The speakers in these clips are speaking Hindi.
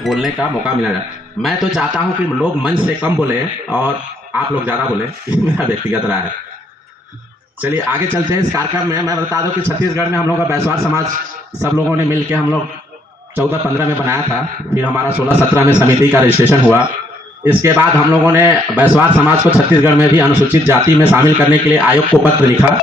बोलने का मौका मिला जाए। मैं तो चाहता हूं कि लोग मंच से कम बोले और आप लोग ज्यादा बोले, ये मेरा व्यक्तिगत राय है। चलिए आगे चलते हैं इस कार्यक्रम में। मैं बता दूं कि छत्तीसगढ़ में हम लोग का बैसवार समाज सब लोगों ने मिलकर हम लोग 14-15 में बनाया था, फिर हमारा 16-17 में समिति का रजिस्ट्रेशन हुआ। इसके बाद हम लोगों ने बैसवार समाज को छत्तीसगढ़ में भी अनुसूचित जाति में शामिल करने के लिए आयोग को पत्र लिखा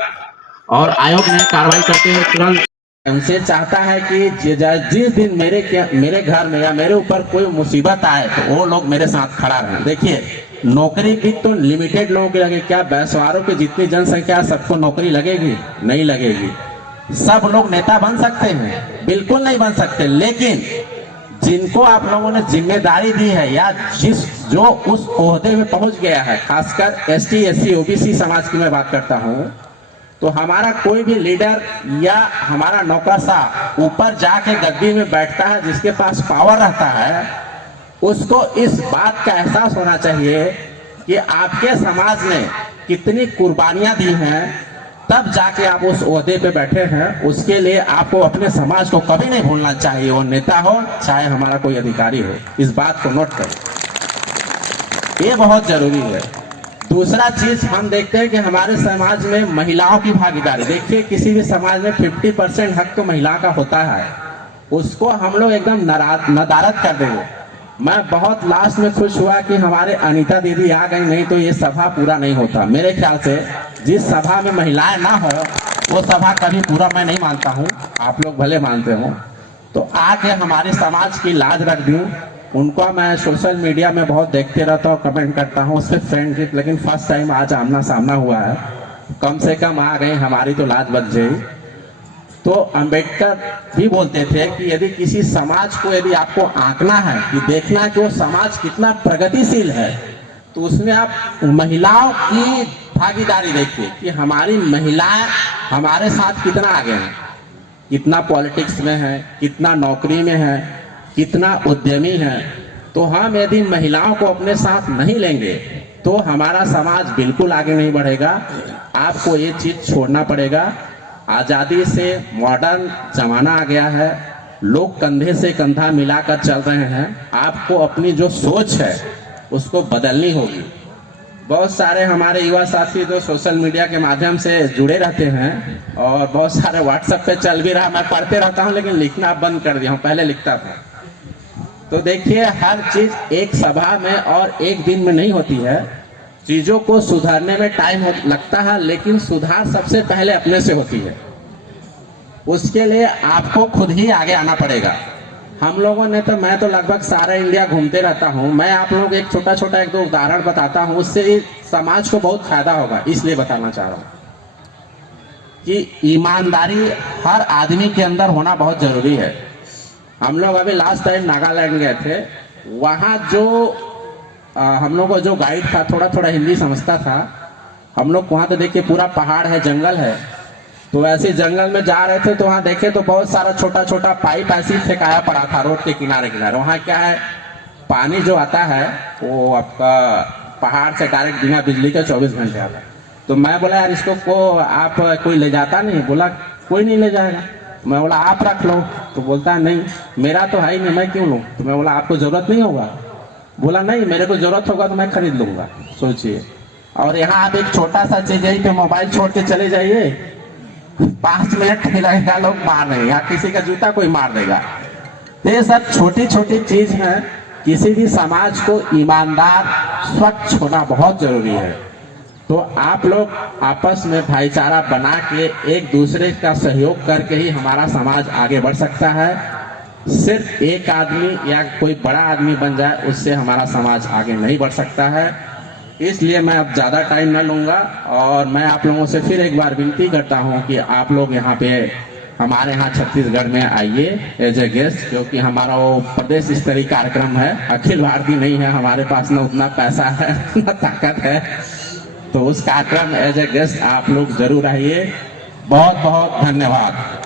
और आयोग ने कार्रवाई करते हुए तुरंत उनसे चाहता है कि जिस दिन मेरे घर में या मेरे ऊपर कोई मुसीबत आए तो वो लोग मेरे साथ खड़ा रहे। देखिए, नौकरी भी तो लिमिटेड लोगों की लगेगी। क्या बैसवारों की जितनी जनसंख्या सबको नौकरी लगेगी? नहीं लगेगी। सब लोग नेता बन सकते हैं? बिल्कुल नहीं बन सकते। लेकिन जिनको आप लोगों ने जिम्मेदारी दी है या जो उस ओहदे में पहुंच गया है, खासकर एसटी, एससी, ओबीसी समाज की मैं बात करता हूं, तो हमारा कोई भी लीडर या हमारा नौकरशाह ऊपर जाके गद्दी में बैठता है, जिसके पास पावर रहता है, उसको इस बात का एहसास होना चाहिए कि आपके समाज ने कितनी कुर्बानियां दी हैं, तब जाके आप उस ओहदे पे बैठे हैं। उसके लिए आपको अपने समाज को कभी नहीं भूलना चाहिए, वो नेता हो चाहे हमारा कोई अधिकारी हो। इस बात को नोट करें, ये बहुत जरूरी है। दूसरा चीज हम देखते हैं कि हमारे समाज में महिलाओं की भागीदारी। देखिए, किसी भी समाज में 50% हक तो महिला का होता है, उसको हम लोग एकदम नदारत कर देंगे। मैं बहुत लास्ट में खुश हुआ कि हमारे अनीता दीदी आ गई, नहीं तो ये सभा पूरा नहीं होता। मेरे ख्याल से जिस सभा में महिलाएं ना हो वो सभा कभी पूरा मैं नहीं मानता हूँ, आप लोग भले मानते हो। तो आके हमारे समाज की लाज रख दी। उनको मैं सोशल मीडिया में बहुत देखते रहता हूँ, कमेंट करता हूँ, उससे फ्रेंडशिप, लेकिन फर्स्ट टाइम आज आमना सामना हुआ है। कम से कम आ गए, हमारी तो लाज बच गई। तो अंबेडकर भी बोलते थे कि यदि किसी समाज को यदि आपको आंकना है, कि देखना है कि वो समाज कितना प्रगतिशील है, तो उसमें आप महिलाओं की भागीदारी देखिए कि हमारी महिलाएं हमारे साथ कितना आगे हैं, कितना पॉलिटिक्स में है, कितना नौकरी में है, कितना उद्यमी है। तो हम यदि महिलाओं को अपने साथ नहीं लेंगे तो हमारा समाज बिल्कुल आगे नहीं बढ़ेगा। आपको ये चीज छोड़ना पड़ेगा। आजादी से मॉडर्न जमाना आ गया है, लोग कंधे से कंधा मिलाकर चल रहे हैं। आपको अपनी जो सोच है उसको बदलनी होगी। बहुत सारे हमारे युवा साथी जो सोशल मीडिया के माध्यम से जुड़े रहते हैं और बहुत सारे व्हाट्सएप पे चल भी रहा, मैं पढ़ते रहता हूं, लेकिन लिखना बंद कर दिया हूं, पहले लिखता था। तो देखिए, हर चीज एक सभा में और एक दिन में नहीं होती है। चीजों को सुधारने में टाइम लगता है, लेकिन सुधार सबसे पहले अपने से होती है। उसके लिए आपको खुद ही आगे आना पड़ेगा। हम लोगों ने तो, मैं तो लगभग सारा इंडिया घूमते रहता हूं। मैं आप लोग एक छोटा छोटा 1-2 उदाहरण बताता हूं, उससे समाज को बहुत फायदा होगा, इसलिए बताना चाह रहा हूं कि ईमानदारी हर आदमी के अंदर होना बहुत जरूरी है। हम लोग अभी लास्ट टाइम नागालैंड गए थे, वहां जो हम लोग को जो गाइड था थोड़ा थोड़ा हिंदी समझता था। हम लोग वहां तो देखिए पूरा पहाड़ है, जंगल है, तो ऐसे जंगल में जा रहे थे तो वहां देखे तो बहुत सारा छोटा छोटा पाइप ऐसे फेंकाया पड़ा था रोड के किनारे किनारे। वहां क्या है, पानी जो आता है वो आपका पहाड़ से डायरेक्ट बिना बिजली के 24 घंटे आता है। तो मैं बोला यार इसको आप कोई ले जाता नहीं? बोला कोई नहीं ले जाएगा। मैं बोला आप रख लो, तो बोलता है नहीं मेरा तो है ही नहीं, मैं क्यों लूँ? तो मैं बोला आपको जरूरत नहीं होगा? बोला नहीं, मेरे को जरूरत होगा तो मैं खरीद लूंगा। सोचिए, और यहाँ आप एक छोटा सा चीज यही पे मोबाइल छोड़ के चले जाइए, 5 मिनट नहीं लगेगा, लोग मार देंगे, या किसी का जूता कोई मार देगा। तो ये सब छोटी छोटी चीज है। किसी भी समाज को ईमानदार, स्वच्छ होना बहुत जरूरी है। तो आप लोग आपस में भाईचारा बना के एक दूसरे का सहयोग करके ही हमारा समाज आगे बढ़ सकता है। सिर्फ एक आदमी या कोई बड़ा आदमी बन जाए उससे हमारा समाज आगे नहीं बढ़ सकता है। इसलिए मैं अब ज़्यादा टाइम न लूँगा और मैं आप लोगों से फिर एक बार विनती करता हूँ कि आप लोग यहाँ पे हमारे यहाँ छत्तीसगढ़ में आइए एज ए गेस्ट, क्योंकि हमारा वो प्रदेश स्तरीय कार्यक्रम है, अखिल भारतीय नहीं है, हमारे पास न उतना पैसा है न ताकत है। तो उस कार्यक्रम एज ए गेस्ट आप लोग जरूर आइए। बहुत बहुत धन्यवाद।